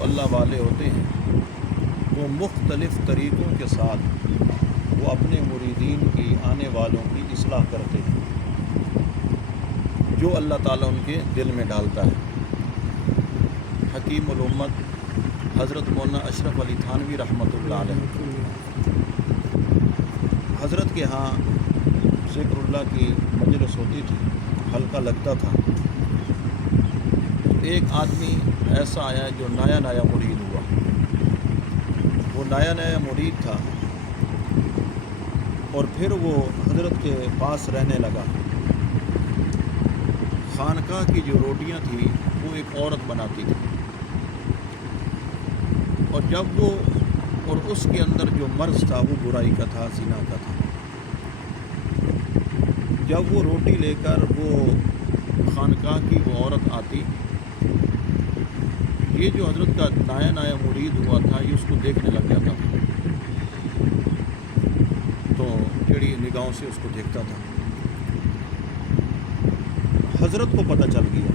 جو اللہ والے ہوتے ہیں وہ مختلف طریقوں کے ساتھ وہ اپنے مریدین کی آنے والوں کی اصلاح کرتے ہیں جو اللہ تعالیٰ ان کے دل میں ڈالتا ہے۔ حکیم الامت حضرت مولانا اشرف علی تھانوی رحمۃ اللہ علیہ، حضرت کے ہاں ذکر اللہ کی مجلس ہوتی تھی، حلقہ لگتا تھا، تو ایک آدمی ایسا آیا جو نیا مرید ہوا، وہ نیا مرید تھا، اور پھر وہ حضرت کے پاس رہنے لگا۔ خانقاہ کی جو روٹیاں تھیں وہ ایک عورت بناتی تھی، اور جب وہ اور اس کے اندر جو مرض تھا وہ برائی کا تھا، زنا کا تھا۔ جب وہ روٹی لے کر وہ خانقاہ کی وہ عورت آتی، یہ جو حضرت کا نیا مرید ہوا تھا یہ اس کو دیکھنے لگ جاتا تھا، تو ٹیڑھی نگاہوں سے اس کو دیکھتا تھا۔ حضرت کو پتہ چل گیا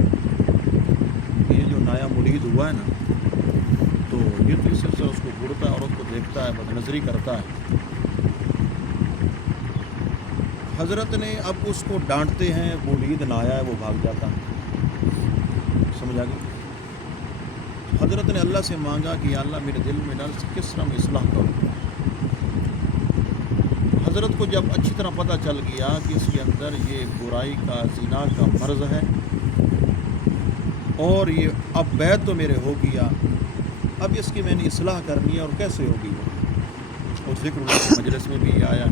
کہ یہ جو نیا مرید ہوا ہے نا، تو یہ تو اس سے اس کو گھڑتا ہے، عورت کو دیکھتا ہے، بد نظری کرتا ہے۔ حضرت نے اب اس کو ڈانٹتے ہیں، مرید نہ آیا ہے، وہ بھاگ جاتا ہے، سمجھ آ گئی۔ حضرت نے اللہ سے مانگا کہ یا اللہ میرے دل میں ڈال، کس طرح میں اصلاح کروں۔ حضرت کو جب اچھی طرح پتہ چل گیا کہ اس کے اندر یہ برائی کا، زنا کا مرض ہے، اور یہ اب بیعت تو میرے ہو گیا، اب اس کی میں نے اصلاح کرنی ہے، اور کیسے ہوگی وہ، اور ذکر اللہ کی مجلس میں بھی یہ آیا۔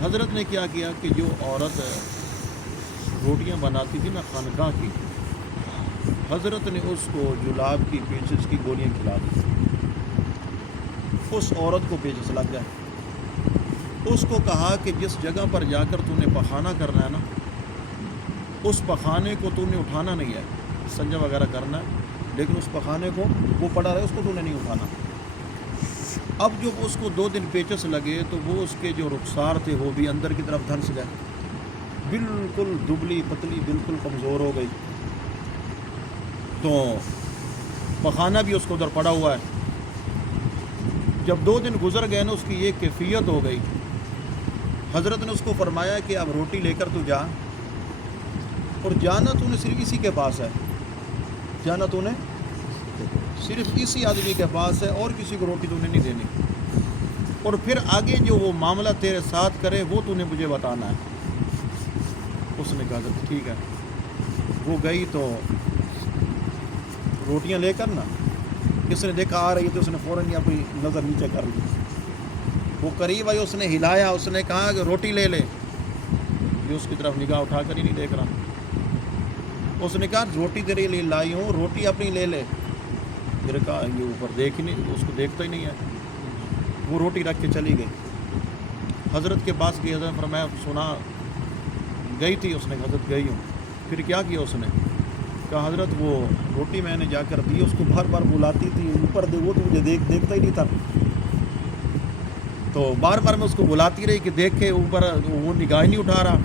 حضرت نے کیا کیا کہ جو عورت روٹیاں بناتی تھی نا خانقاہ کی، حضرت نے اس کو جلاب کی، پیچس کی گولیاں کھلا دی۔ اس عورت کو پیچس لگ گئے۔ اس کو کہا کہ جس جگہ پر جا کر تو نے پخانہ کرنا ہے نا، اس پخانے کو تو نے اٹھانا نہیں ہے، سنجا وغیرہ کرنا ہے، لیکن اس پخانے کو وہ پڑا رہے، اس کو تو نے نہیں اٹھانا۔ اب جب اس کو 2 دن پیچس لگے تو وہ اس کے جو رخسار تھے وہ بھی اندر کی طرف دھنس گئے، بالکل دبلی پتلی، بالکل کمزور ہو گئی۔ تو پخانہ بھی اس کو ادھر پڑا ہوا ہے۔ جب 2 دن گزر گئے نا، اس کی یہ کیفیت ہو گئی۔ حضرت نے اس کو فرمایا کہ اب روٹی لے کر تو جا، اور جانا تو نے صرف اسی کے پاس ہے، جانا تو نے صرف اسی آدمی کے پاس ہے، اور کسی کو روٹی تو نے نہیں دینی، اور پھر آگے جو وہ معاملہ تیرے ساتھ کرے وہ تو نے مجھے بتانا ہے۔ اس نے کہا کہ ٹھیک ہے۔ وہ گئی تو روٹیاں لے کر نا، اس نے دیکھا آ رہی ہے تو اس نے فوراً اپنی نظر نیچے کر لی۔ وہ قریب آئی، اس نے ہلایا، اس نے کہا کہ روٹی لے لے، یہ اس کی طرف نگاہ اٹھا کر ہی نہیں دیکھ رہا۔ اس نے کہا روٹی تیرے لیے لائی ہوں، روٹی اپنی لے لے۔ پھر کہا یہ اوپر دیکھ ہی نہیں، اس کو دیکھتا ہی نہیں ہے۔ وہ روٹی رکھ کے چلی گئی۔ حضرت کے پاس گئی، حضرت فرمایا سنا گئی تھی، اس نے حضرت گئی ہوں۔ پھر کیا کیا اس نے؟ کہا حضرت وہ روٹی میں نے جا کر دی، اس کو بار بار بلاتی تھی، اوپر دے، وہ تو مجھے دیکھتا ہی نہیں تھا، تو بار بار میں اس کو بلاتی رہی کہ دیکھے اوپر، وہ نگاہ نہیں اٹھا رہا۔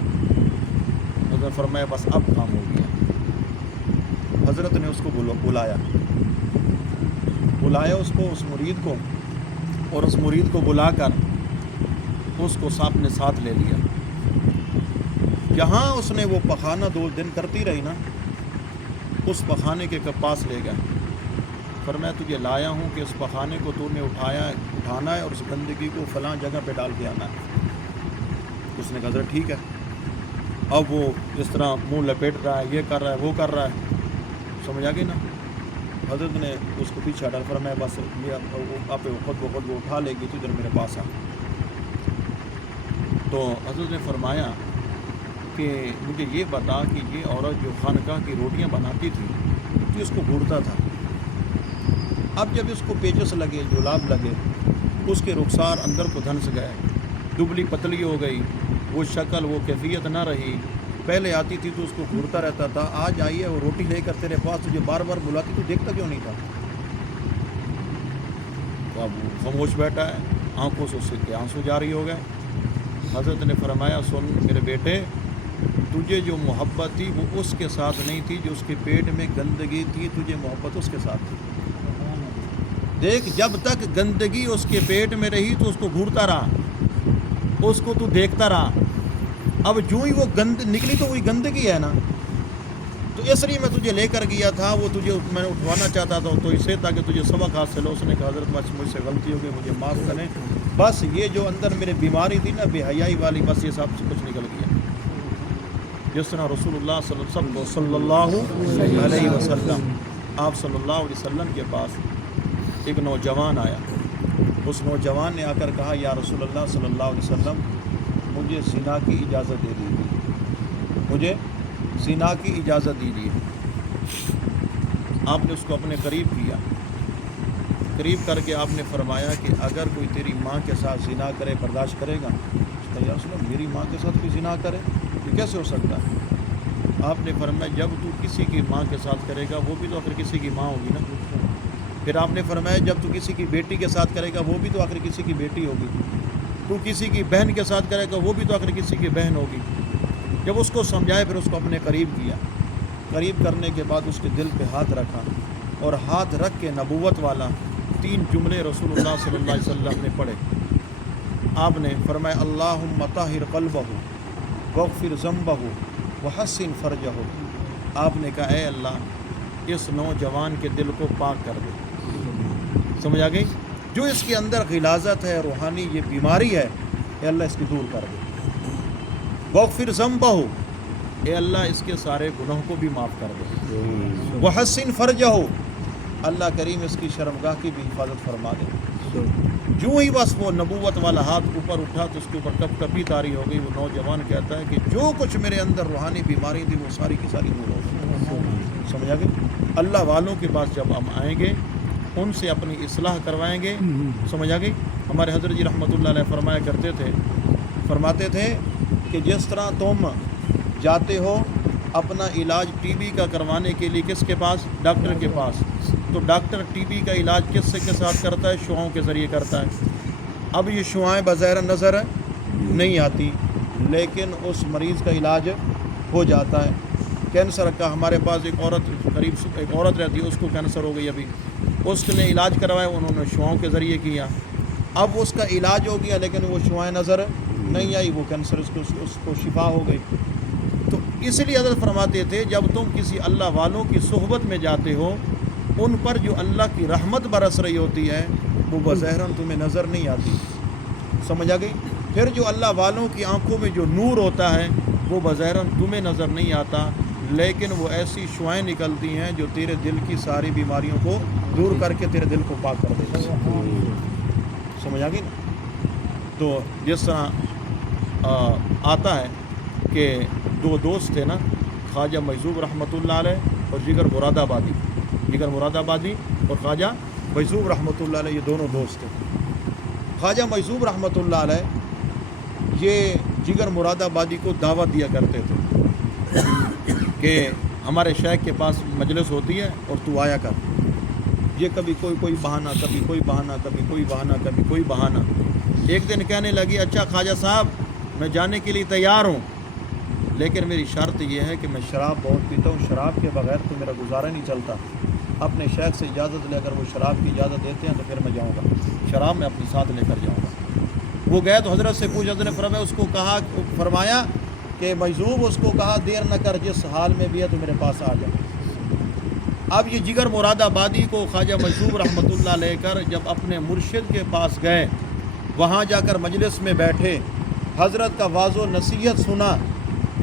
حضرت فرمایا بس اب کام ہو گیا۔ حضرت نے اس کو بلایا اس کو، اس مرید کو، اور اس مرید کو بلا کر اس کو اپنے ساتھ لے لیا۔ جہاں اس نے وہ پخانہ 2 دن کرتی رہی نا، اس پخانے کے پاس لے گئے۔ فرمایا تجھے لایا ہوں کہ اس پخانے کو تو نے اٹھانا ہے، اور اس گندگی کو فلاں جگہ پہ ڈال کے آنا ہے۔ اس نے کہا حضرت ٹھیک ہے۔ اب وہ اس طرح منہ لپیٹ رہا ہے، یہ کر رہا ہے، وہ کر رہا ہے، سمجھ آ گئی نا۔ حضرت نے اس کو پیچھے ہٹا، فرمایا بس یہ آپ خود بخود وہ اٹھا لے گی تو ادھر میرے پاس آ۔ تو حضرت نے فرمایا کہ مجھے یہ بتا کہ یہ عورت جو خانقاہ کی روٹیاں بناتی تھی تو اس کو گھڑتا تھا، اب جب اس کو پیچس لگے، جلاب لگے، اس کے رخسار اندر کو دھنس گئے، دبلی پتلی ہو گئی، وہ شکل، وہ کیفیت نہ رہی۔ پہلے آتی تھی تو اس کو گھڑتا رہتا تھا، آج آئی ہے وہ روٹی لے کر تیرے پاس، تجھے بار بار بلاتی، تو دیکھتا کیوں نہیں تھا؟ تو اب وہ خاموش بیٹھا ہے، آنکھوں سے اس کے آنسو جاری ہو گئے۔ حضرت نے فرمایا سن میرے بیٹے، تجھے جو محبت تھی وہ اس کے ساتھ نہیں تھی جو اس کے پیٹ میں گندگی تھی، تجھے محبت اس کے ساتھ تھی۔ دیکھ، جب تک گندگی اس کے پیٹ میں رہی تو اس کو گھورتا رہا، اس کو تو دیکھتا رہا۔ اب جو ہی وہ نکلی تو وہی گندگی ہے نا، تو اس لیے میں تجھے لے کر گیا تھا، وہ تجھے میں اٹھوانا چاہتا تھا تو اسے تاکہ تجھے سبق حاصل ہو۔ اس نے کہا حضرت بس مجھ سے غلطی ہو گئی، مجھے معاف کریں، بس یہ جو اندر میرے بیماری تھی نا بے حیائی والی، بس یہ سب سے کچھ نکل گیا۔ جس طرح رسول اللہ صلی اللہ علیہ وسلم، آپ صلی اللہ علیہ وسلم کے پاس ایک نوجوان آیا، اس نوجوان نے آ کر کہا یا رسول اللہ صلی اللہ علیہ وسلم مجھے زنا کی اجازت دے دیجیے، مجھے زنا کی اجازت دیجیے۔ آپ نے اس کو اپنے قریب کیا، قریب کر کے آپ نے فرمایا کہ اگر کوئی تیری ماں کے ساتھ زنا کرے برداشت کرے گا؟ اس نے یا رسول اللہ میری ماں کے ساتھ کوئی زنا کرے یہ کیسے ہو سکتا ہے؟ آپ نے فرمایا جب تو کسی کی ماں کے ساتھ کرے گا وہ بھی تو آخر کسی کی ماں ہوگی نا۔ پھر آپ نے فرمایا جب تو کسی کی بیٹی کے ساتھ کرے گا وہ بھی تو آخر کسی کی بیٹی ہوگی، تو کسی کی بہن کے ساتھ کرے گا وہ بھی تو آخر کسی کی بہن ہوگی۔ جب اس کو سمجھائے پھر اس کو اپنے قریب کیا، قریب کرنے کے بعد اس کے دل پہ ہاتھ رکھا اور ہاتھ رکھ کے نبوت والا 3 جملے رسول اللہ صلی اللہ علیہ وسلم نے پڑھے۔ آپ نے فرمایا اللہم طہر قلبہ واغفر ذنبہ وحسن فرجہ۔ آپ نے کہا اے اللہ اس نوجوان کے دل کو پاک کر دے۔ سمجھ آ گئی؟ جو اس کے اندر غلاظت ہے، روحانی یہ بیماری ہے، اے اللہ اس کی دور کر دے۔ واغفر ذنبہ، اے اللہ اس کے سارے گناہوں کو بھی معاف کر دے۔ وحسن فرجہ، اللہ کریم اس کی شرمگاہ کی بھی حفاظت فرما دے۔ جو ہی بس وہ نبوت والا ہاتھ اوپر اٹھا تو اس کے اوپر کپ کپی طاری ہو گئی۔ وہ نوجوان کہتا ہے کہ جو کچھ میرے اندر روحانی بیماری تھی وہ ساری کی ساری دور ہو گئی۔ سمجھ آ گئی؟ اللہ والوں کے پاس جب ہم آئیں گے ان سے اپنی اصلاح کروائیں گے۔ سمجھ آ گئی؟ ہمارے حضرت جی رحمۃ اللہ علیہ فرمایا کرتے تھے، فرماتے تھے کہ جس طرح تم جاتے ہو اپنا علاج ٹی بی کا کروانے کے لیے کس کے پاس؟ ڈاکٹر کے پاس، تو ڈاکٹر ٹی بی کا علاج کس سے کے ساتھ کرتا ہے؟ شعاؤں کے ذریعے کرتا ہے۔ اب یہ شعائیں بظاہر نظر نہیں آتی لیکن اس مریض کا علاج ہو جاتا ہے۔ کینسر کا ہمارے پاس ایک عورت رہتی ہے، اس کو کینسر ہو گئی، ابھی اس نے علاج کروایا، انہوں نے شعاؤں کے ذریعے کیا، اب اس کا علاج ہو گیا لیکن وہ شعائیں نظر نہیں آئی، وہ کینسر اس کو شفا ہو گئی۔ تو اس لیے حضرت فرماتے تھے جب تم کسی اللہ والوں کی صحبت میں جاتے ہو ان پر جو اللہ کی رحمت برس رہی ہوتی ہے وہ بظاہراً تمہیں نظر نہیں آتی۔ سمجھ آ گئی؟ پھر جو اللہ والوں کی آنکھوں میں جو نور ہوتا ہے وہ بظاہراً تمہیں نظر نہیں آتا لیکن وہ ایسی شعائیں نکلتی ہیں جو تیرے دل کی ساری بیماریوں کو دور کر کے تیرے دل کو پاک کر دیتی ہیں۔ سمجھ آ گئی نا؟ تو جس طرح آتا ہے کہ 2 دوست تھے نا، خواجہ مجذوب رحمۃ اللہ علیہ اور جگر مراد آبادی اور خواجہ مجذوب رحمۃ اللہ علیہ، یہ دونوں دوست تھے۔ خواجہ مجذوب رحمۃ اللہ علیہ یہ جگر مراد آبادی کو دعوت دیا کرتے تھے کہ ہمارے شیخ کے پاس مجلس ہوتی ہے اور تو آیا کر۔ یہ کبھی کوئی بہانہ، کبھی کوئی بہانہ، کبھی کوئی بہانہ، کبھی کوئی بہانہ۔ ایک دن کہنے لگی اچھا خواجہ صاحب میں جانے کے لیے تیار ہوں لیکن میری شرط یہ ہے کہ میں شراب بہت پیتا ہوں، شراب کے بغیر تو میرا گزارا نہیں چلتا۔ اپنے شیخ سے اجازت لے، اگر وہ شراب کی اجازت دیتے ہیں تو پھر میں جاؤں گا، شراب میں اپنے ساتھ لے کر جاؤں گا۔ وہ گئے تو حضرت سے پوچھا، حضرت نے اس کو کہا، فرمایا کہ مجذوب اس کو کہا دیر نہ کر، جس حال میں بھی ہے تو میرے پاس آ جا۔ اب یہ جگر مراد آبادی کو خواجہ مجذوب رحمۃ اللہ لے کر جب اپنے مرشد کے پاس گئے، وہاں جا کر مجلس میں بیٹھے، حضرت کا واضح و نصیحت سنا،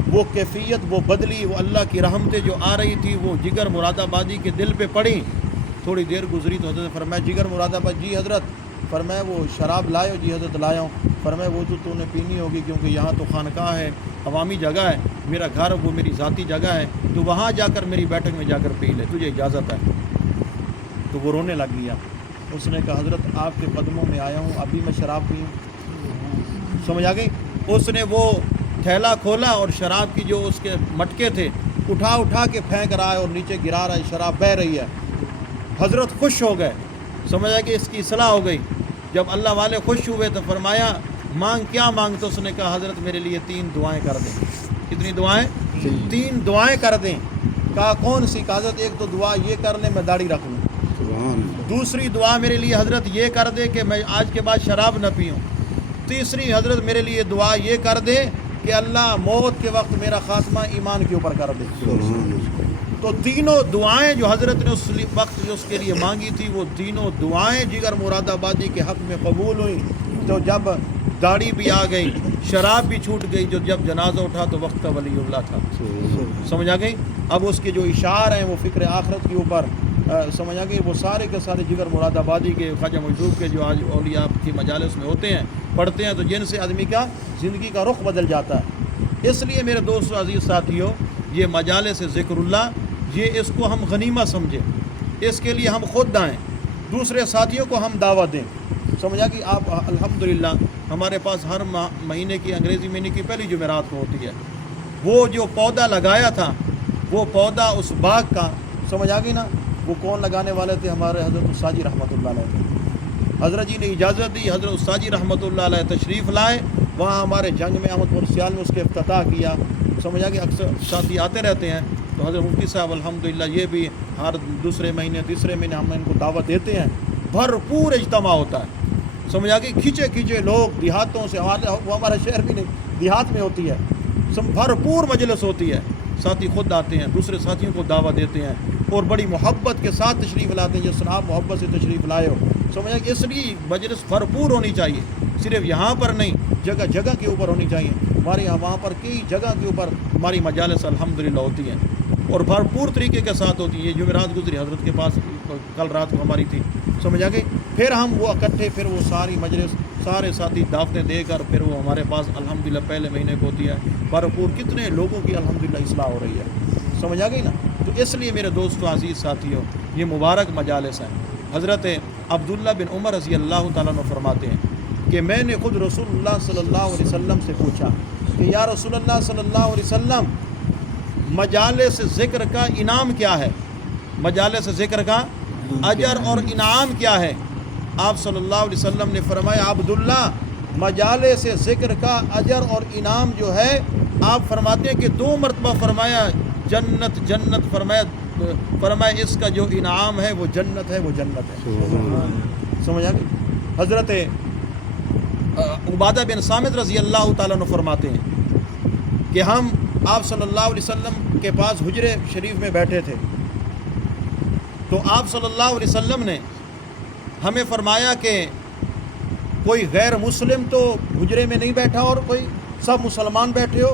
وہ کیفیت وہ بدلی، وہ اللہ کی رحمتیں جو آ رہی تھی وہ جگر مراد آبادی کے دل پہ پڑی۔ تھوڑی دیر گزری تو حضرت فرمایا جگر مراد آباد جی حضرت، فرمایا وہ شراب لائے ہو؟ جی حضرت لایا ہوں۔ فرمایا وہ تو نے پینی ہوگی کیونکہ یہاں تو خانقاہ ہے، عوامی جگہ ہے، میرا گھر وہ میری ذاتی جگہ ہے، تو وہاں جا کر میری بیٹھک میں جا کر پی لے، تجھے اجازت ہے۔ تو وہ رونے لگ گیا۔ اس نے کہا حضرت آپ کے قدموں میں آیا ہوں، ابھی میں شراب پی ہوں۔ سمجھ آ گئی؟ اس نے وہ تھیلا کھولا اور شراب کی جو اس کے مٹکے تھے اٹھا کے پھینک رہا ہے اور نیچے گرا رہا ہے، شراب بہہ رہی ہے۔ حضرت خوش ہو گئے، سمجھا کہ اس کی اصلاح ہو گئی۔ جب اللہ والے خوش ہوئے تو فرمایا مانگ، کیا مانگ؟ تو اس نے کہا حضرت میرے لیے 3 دعائیں کر دیں۔ کتنی دعائیں؟ 3 دعائیں کر دیں. کہا کون سی؟ کہا حضرت ایک تو دعا یہ کر لیں میں داڑھی رکھ لوں. دوسری دعا میرے لیے حضرت یہ کر دے کہ میں آج کے بعد شراب نہ پیوں. تیسری حضرت میرے لیے دعا یہ کر دے کہ اللہ موت کے وقت میرا خاتمہ ایمان کے اوپر کر دے. تو تینوں دعائیں جو حضرت نے اس وقت جو اس کے لیے مانگی تھی وہ تینوں دعائیں جگر مراد آبادی کے حق میں قبول ہوئیں. تو جب داڑھی بھی آ گئی، شراب بھی چھوٹ گئی، جو جب جنازہ اٹھا تو وقت ولی اللہ تھا. سمجھ آ گئی؟ اب اس کے جو اشعار ہیں وہ فکر آخرت کے اوپر سمجھ آ گئی. وہ سارے کے سارے جگر مراد آبادی کے خواجہ مجذوب کے جو آج اولیاء کی مجالس میں ہوتے ہیں پڑھتے ہیں تو جن سے آدمی کا زندگی کا رخ بدل جاتا ہے. اس لیے میرے دوستو عزیز ساتھیو، یہ مجالس ذکر اللہ یہ اس کو ہم غنیمت سمجھیں، اس کے لیے ہم خود دائیں، دوسرے ساتھیوں کو ہم دعوت دیں. سمجھا کہ آپ الحمدللہ ہمارے پاس ہر مہینے کی انگریزی مہینے کی پہلی جمعرات کو ہوتی ہے. وہ جو پودا لگایا تھا وہ پودا اس باغ کا سمجھ آ گئی نا، وہ کون لگانے والے تھے؟ ہمارے حضرت استاد جی رحمۃ اللہ علیہ. حضرت جی نے اجازت دی، حضرت استاد جی رحمۃ اللہ علیہ تشریف لائے وہاں ہمارے جنگ میں احمد پور سیال میں اس کے افتتاح کیا. سمجھا کہ اکثر ساتھی آتے رہتے ہیں تو حضرت مفتی صاحب الحمدللہ یہ بھی ہر دوسرے مہینے تیسرے مہینے ہم ان کو دعوت دیتے ہیں. بھرپور اجتماع ہوتا ہے. سمجھا کہ کھینچے لوگ دیہاتوں سے، وہ ہمارا شہر بھی نہیں دیہات میں ہوتی ہے، بھرپور مجلس ہوتی ہے. ساتھی خود آتے ہیں، دوسرے ساتھیوں کو دعوت دیتے ہیں اور بڑی محبت کے ساتھ تشریف لاتے ہیں، جس آپ محبت سے تشریف لائے ہو. سمجھا کہ اس لیے مجلس بھرپور ہونی چاہیے، صرف یہاں پر نہیں، جگہ جگہ کے اوپر ہونی چاہیے. ہمارے یہاں وہاں پر کئی جگہ کے اوپر ہماری مجالس الحمدللہ ہوتی ہیں اور بھرپور طریقے کے ساتھ ہوتی ہیں. یہ جمعرات گزری حضرت کے پاس کل رات کو ہماری تھی. سمجھا گئی؟ پھر ہم وہ اکٹھے، پھر وہ ساری مجلس سارے ساتھی دعوتیں دے کر پھر وہ ہمارے پاس الحمدللہ پہلے مہینے کو ہوتی ہے. بھرپور کتنے لوگوں کی الحمدللہ اصلاح ہو رہی ہے. سمجھ آ گئی نا؟ تو اس لیے میرے دوستو عزیز ساتھیوں یہ مبارک مجالس ہیں. حضرت عبداللہ بن عمر رضی اللہ تعالیٰ عنہ فرماتے ہیں کہ میں نے خود رسول اللہ صلی اللہ علیہ وسلم سے پوچھا کہ یا رسول اللہ صلی اللہ علیہ وسلم مجالس ذکر کا انعام کیا ہے؟ مجالس ذکر کا اجر اور انعام کیا ہے؟ آپ صلی اللہ علیہ وسلم نے فرمایا عبداللہ مجالس ذکر کا اجر اور انعام جو ہے، آپ فرماتے ہیں کہ 2 مرتبہ فرمایا جنت فرمایا اس کا جو انعام ہے وہ جنت ہے، وہ جنت ہے. سمجھ آ گئی؟ حضرت عبادہ بن صامت رضی اللہ تعالیٰ عنہ فرماتے ہیں کہ ہم آپ صلی اللہ علیہ وسلم کے پاس حجرے شریف میں بیٹھے تھے تو آپ صلی اللہ علیہ وسلم نے ہمیں فرمایا کہ کوئی غیر مسلم تو حجرے میں نہیں بیٹھا اور کوئی سب مسلمان بیٹھے ہو.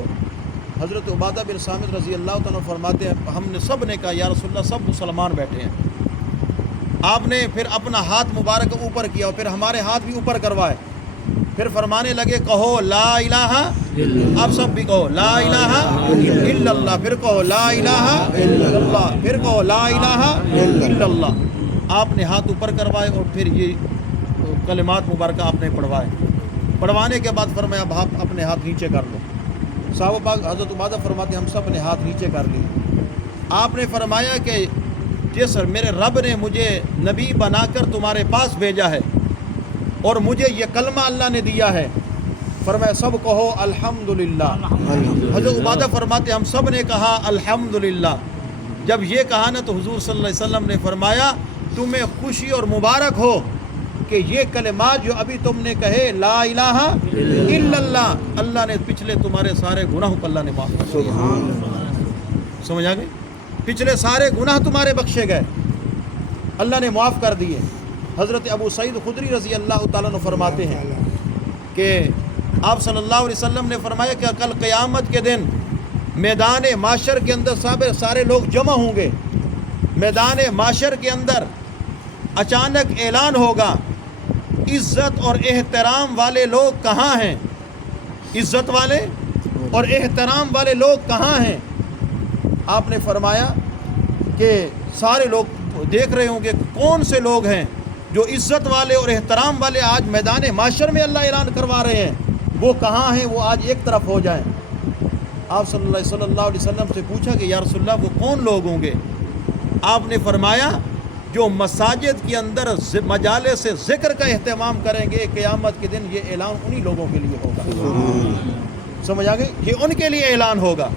حضرت عبادہ بن صامت رضی اللہ تعالیٰ فرماتے ہیں ہم نے سب نے کہا یا رسول اللہ سب مسلمان بیٹھے ہیں. آپ نے پھر اپنا ہاتھ مبارک اوپر کیا اور پھر ہمارے ہاتھ بھی اوپر کروائے، پھر فرمانے لگے کہو لا الہ، آپ سب بھی کہو لا الہ الا اللہ، پھر کہو لا الہ الا اللہ، پھر کہو لا الہ الا اللہ. آپ نے ہاتھ اوپر کروائے اور پھر یہ کلمات مبارکہ آپ نے پڑھوانے کے بعد فرمایا اب آپ اپنے ہاتھ نیچے کر لو. صحابہ پاک حضرت عبادہ فرماتے ہم سب نے ہاتھ نیچے کر لیے. آپ نے فرمایا کہ جس میرے رب نے مجھے نبی بنا کر تمہارے پاس بھیجا ہے اور مجھے یہ کلمہ اللہ نے دیا ہے، فرمایا سب کہو الحمدللہ. حضرت عبادہ فرماتے ہم سب نے کہا الحمدللہ. جب یہ کہا نا تو حضور صلی اللہ علیہ وسلم نے فرمایا تمہیں خوشی اور مبارک ہو کہ یہ کلمات جو ابھی تم نے کہے لا الہ الا اللہ، اللہ نے پچھلے تمہارے سارے گناہوں کو اللہ نے معاف کر دیا. سمجھ آ گئی؟ پچھلے سارے گناہ تمہارے بخشے گئے، اللہ نے معاف کر دیے. حضرت ابو سعید خدری رضی اللہ تعالیٰ عنہ فرماتے ہیں کہ آپ صلی اللہ علیہ وسلم نے فرمایا کہ کل قیامت کے دن میدان معاشر کے اندر سارے لوگ جمع ہوں گے. میدان معاشر کے اندر اچانک اعلان ہوگا عزت اور احترام والے لوگ کہاں ہیں؟ عزت والے اور احترام والے لوگ کہاں ہیں؟ آپ نے فرمایا کہ سارے لوگ دیکھ رہے ہوں گے کون سے لوگ ہیں جو عزت والے اور احترام والے آج میدان معاشر میں اللہ اعلان کروا رہے ہیں، وہ کہاں ہیں؟ وہ آج ایک طرف ہو جائیں. آپ صلی اللہ علیہ وسلم سے پوچھا کہ یا رسول اللہ وہ کون لوگ ہوں گے؟ آپ نے فرمایا جو مساجد کے اندر مجالس ذکر کا اہتمام کریں گے، قیامت کے دن یہ اعلان انہی لوگوں کے لیے ہوگا. سمجھ آ گئی؟ یہ ان کے لیے اعلان ہوگا.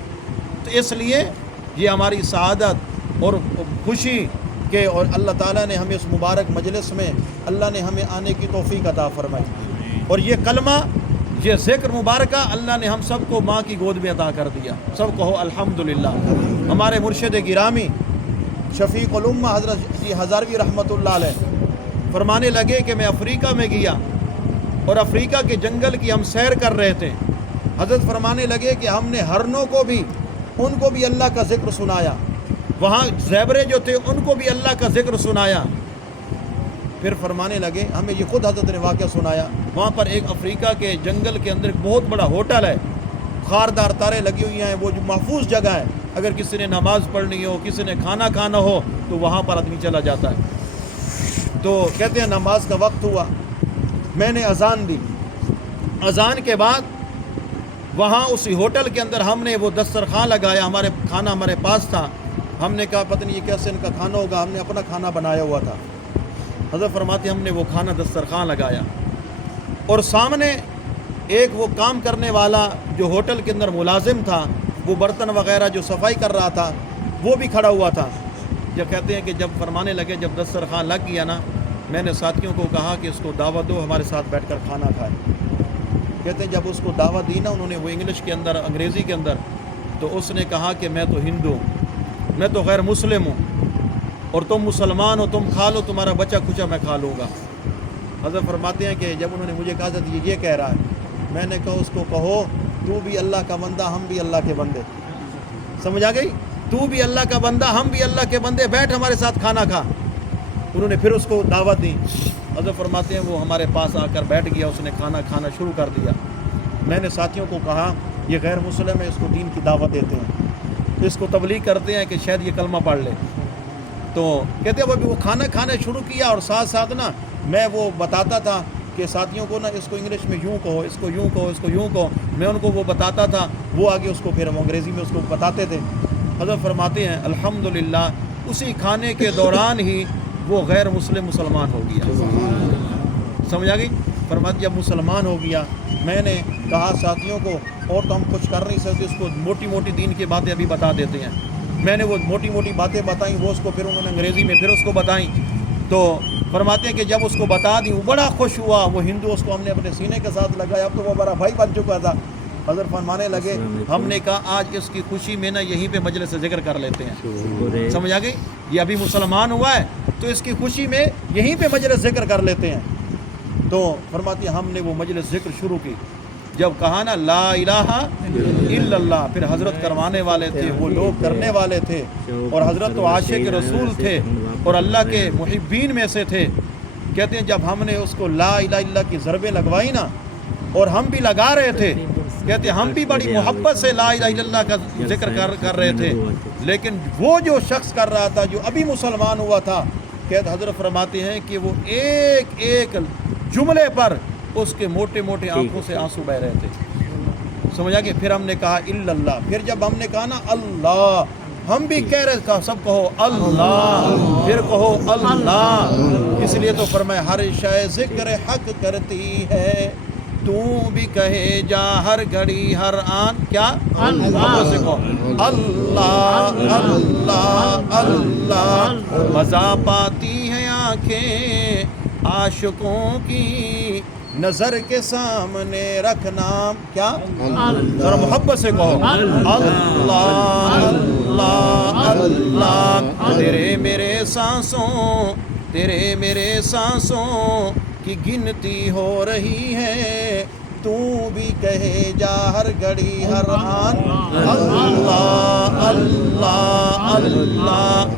تو اس لیے یہ ہماری سعادت اور خوشی کہ اور اللہ تعالیٰ نے ہمیں اس مبارک مجلس میں اللہ نے ہمیں آنے کی توفیق عطا فرمائی. اور یہ کلمہ، یہ ذکر مبارکہ اللہ نے ہم سب کو ماں کی گود میں عطا کر دیا. سب کہو الحمدللہ. ہمارے مرشد گرامی شفیق الامہ حضرت جی ہزاروی رحمۃ اللہ علیہ فرمانے لگے کہ میں افریقہ میں گیا اور افریقہ کے جنگل کی ہم سیر کر رہے تھے. حضرت فرمانے لگے کہ ہم نے ہرنوں کو بھی، ان کو بھی اللہ کا ذکر سنایا، وہاں زیبرے جو تھے ان کو بھی اللہ کا ذکر سنایا. پھر فرمانے لگے، ہمیں یہ خود حضرت نے واقعہ سنایا، وہاں پر ایک افریقہ کے جنگل کے اندر ایک بہت بڑا ہوٹل ہے، خاردار تاریں لگی ہوئی ہیں، وہ جو محفوظ جگہ ہے، اگر کسی نے نماز پڑھنی ہو، کسی نے کھانا کھانا ہو تو وہاں پر آدمی چلا جاتا ہے. تو کہتے ہیں نماز کا وقت ہوا، میں نے اذان دی. اذان کے بعد وہاں اسی ہوٹل کے اندر ہم نے وہ دسترخوان لگایا، کھانا ہمارے پاس تھا. ہم نے کہا پتہ نہیں یہ کیسے ان کا کھانا ہوگا، ہم نے اپنا کھانا بنایا ہوا تھا. حضرت فرماتے ہم نے وہ کھانا دسترخوان لگایا اور سامنے ایک وہ کام کرنے والا جو ہوٹل کے اندر ملازم تھا، وہ برتن وغیرہ جو صفائی کر رہا تھا وہ بھی کھڑا ہوا تھا. یہ کہتے ہیں کہ جب فرمانے لگے، جب دسترخوان لگ گیا نا، میں نے ساتھیوں کو کہا کہ اس کو دعوت دو، ہمارے ساتھ بیٹھ کر کھانا کھائے. کہتے ہیں جب اس کو دعوت دی نا انہوں نے، وہ انگلش کے اندر، انگریزی کے اندر، تو اس نے کہا کہ میں تو ہندو ہوں، میں تو غیر مسلم ہوں، اور تم مسلمان ہو، تم کھا لو، تمہارا بچہ کھچا میں کھا لوں گا. حضرت فرماتے ہیں کہ جب انہوں نے مجھے کہا تھا یہ کہہ رہا ہے، میں نے کہا اس کو کہو تو بھی اللہ کا بندہ، ہم بھی اللہ کے بندے. سمجھ آ گئی؟ تو بھی اللہ کا بندہ، ہم بھی اللہ کے بندے، بیٹھ ہمارے ساتھ کھانا کھا. انہوں نے پھر اس کو دعوت دی. حضرت فرماتے ہیں وہ ہمارے پاس آ کر بیٹھ گیا، اس نے کھانا کھانا شروع کر دیا. میں نے ساتھیوں کو کہا یہ غیر مسلم ہے، اس کو دین کی دعوت دیتے ہیں، اس کو تبلیغ کرتے ہیں کہ شاید یہ کلمہ پڑھ لے. تو کہتے ہیں وہ کھانا کھانے شروع کیا اور ساتھ ساتھ نا میں وہ بتاتا تھا کہ ساتھیوں کو نا اس کو انگلش میں یوں کہو، اس کو یوں کہو، اس کو یوں کہو. میں ان کو وہ بتاتا تھا، وہ آگے اس کو پھر وہ انگریزی میں اس کو بتاتے تھے. حضرت فرماتے ہیں الحمدللہ اسی کھانے کے دوران ہی وہ غیر مسلمان ہو گیا. سمجھ آ گئی؟ فرماتے جب مسلمان ہو گیا، میں نے کہا ساتھیوں کو اور تو ہم کچھ کر نہیں سکتے، اس کو موٹی موٹی دین کی باتیں ابھی بتا دیتے ہیں. میں نے وہ موٹی موٹی باتیں بتائیں، وہ اس کو پھر انہوں نے انگریزی میں پھر اس کو بتائیں. تو فرماتے ہیں کہ جب اس کو بتا دی وہ بڑا خوش ہوا. وہ ہندو، اس کو ہم نے اپنے سینے کے ساتھ لگایا، اب تو وہ بڑا بھائی بن چکا تھا. حضرت فرمانے لگے ہم نے کہا آج اس کی خوشی میں نا یہیں پہ مجلس ذکر کر لیتے ہیں. سمجھ آ گئی؟ یہ ابھی مسلمان ہوا ہے تو اس کی خوشی میں یہیں پہ مجلس ذکر کر لیتے ہیں. تو فرماتی ہم نے وہ مجلس ذکر شروع کی. جب کہا نا لا الہ الا اللہ، پھر حضرت کروانے والے تھے، وہ لوگ کرنے والے تھے، اور حضرت تو عاشق رسول تھے اور اللہ کے محبین میں سے تھے. کہتے ہیں جب ہم نے اس کو لا الہ الا اللہ کی ضربیں لگوائی نا، اور ہم بھی لگا رہے تھے، کہتے ہیں ہم بھی بڑی محبت سے لا الہ الا اللہ کا ذکر کر رہے تھے، لیکن وہ جو شخص کر رہا تھا جو ابھی مسلمان ہوا تھا، کہتے حضرت فرماتے ہیں کہ وہ ایک ایک جملے پر اس کے موٹے موٹے آنکھوں سے آنسو بہ رہے تھے. سمجھا کہ پھر ہم نے کہا الا اللہ. پھر جب ہم نے کہا نا اللہ، ہم بھی کہہ رہے تھا سب کہو اللہ، پھر کہو اللہ. اس لیے تو فرمایا ہر شے ذکر حق کرتی ہے، تو بھی کہے جا ہر گھڑی ہر آن کیا اللہ سے کہو اللہ اللہ اللہ. مزہ پاتی ہیں آنکھیں عاشقوں کی، نظر کے سامنے رکھنا کیا ذرا محبت سے کہو اللہ اللہ اللہ. تیرے میرے سانسوں، تیرے میرے سانسوں کی گنتی ہو رہی ہے، تو بھی کہے جا ہر گھڑی ہر آن اللہ اللہ اللہ.